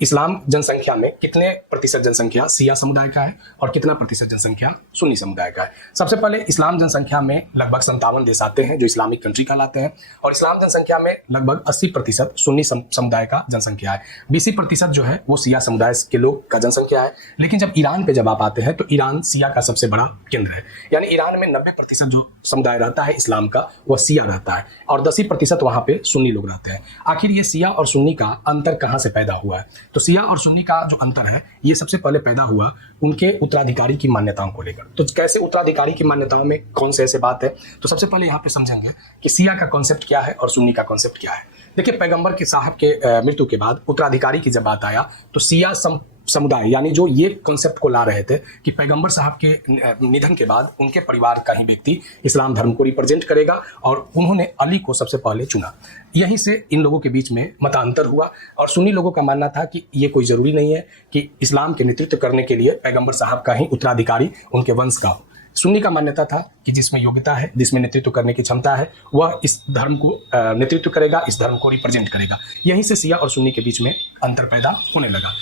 इस्लाम जनसंख्या में कितने प्रतिशत जनसंख्या सिया समुदाय का है और कितना प्रतिशत जनसंख्या सुन्नी समुदाय का है। सबसे पहले इस्लाम जनसंख्या में लगभग 57 देश आते हैं जो इस्लामिक कंट्री कहलाते हैं, और इस्लाम जनसंख्या में लगभग 80% सुन्नी समुदाय का जनसंख्या है। 20% जो है वो सिया समुदाय के लोग का जनसंख्या है। लेकिन जब ईरान पे जब आप आते हैं तो ईरान सिया का सबसे बड़ा केंद्र है, यानी ईरान में 90% जो समुदाय रहता है इस्लाम का वह सिया रहता है और 10% वहाँ पे सुन्नी लोग रहते हैं। आखिर ये सिया और सुन्नी का अंतर कहाँ से पैदा हुआ है? तो सिया और सुन्नी का जो अंतर है ये सबसे पहले पैदा हुआ उनके उत्तराधिकारी की मान्यताओं को लेकर। तो कैसे उत्तराधिकारी की मान्यताओं में कौन से ऐसे बात है, तो सबसे पहले यहाँ पे समझेंगे कि सिया का कॉन्सेप्ट क्या है और सुन्नी का कॉन्सेप्ट क्या है। देखिए, पैगंबर के साहब के मृत्यु के बाद उत्तराधिकारी की जब बात आया तो सिया समुदाय यानी जो ये कॉन्सेप्ट को ला रहे थे कि पैगंबर साहब के निधन के बाद उनके परिवार का ही व्यक्ति इस्लाम धर्म को रिप्रेजेंट करेगा, और उन्होंने अली को सबसे पहले चुना। यहीं से इन लोगों के बीच में मतांतर हुआ और सुन्नी लोगों का मानना था कि ये कोई जरूरी नहीं है कि इस्लाम के नेतृत्व करने के लिए पैगंबर साहब का ही उत्तराधिकारी उनके वंश का हो। सुन्नी का मान्यता था कि जिसमें योग्यता है, जिसमें नेतृत्व करने की क्षमता है, वह इस धर्म को नेतृत्व करेगा, इस धर्म को रिप्रेजेंट करेगा। यहीं से सिया और सुन्नी के बीच में अंतर पैदा होने लगा।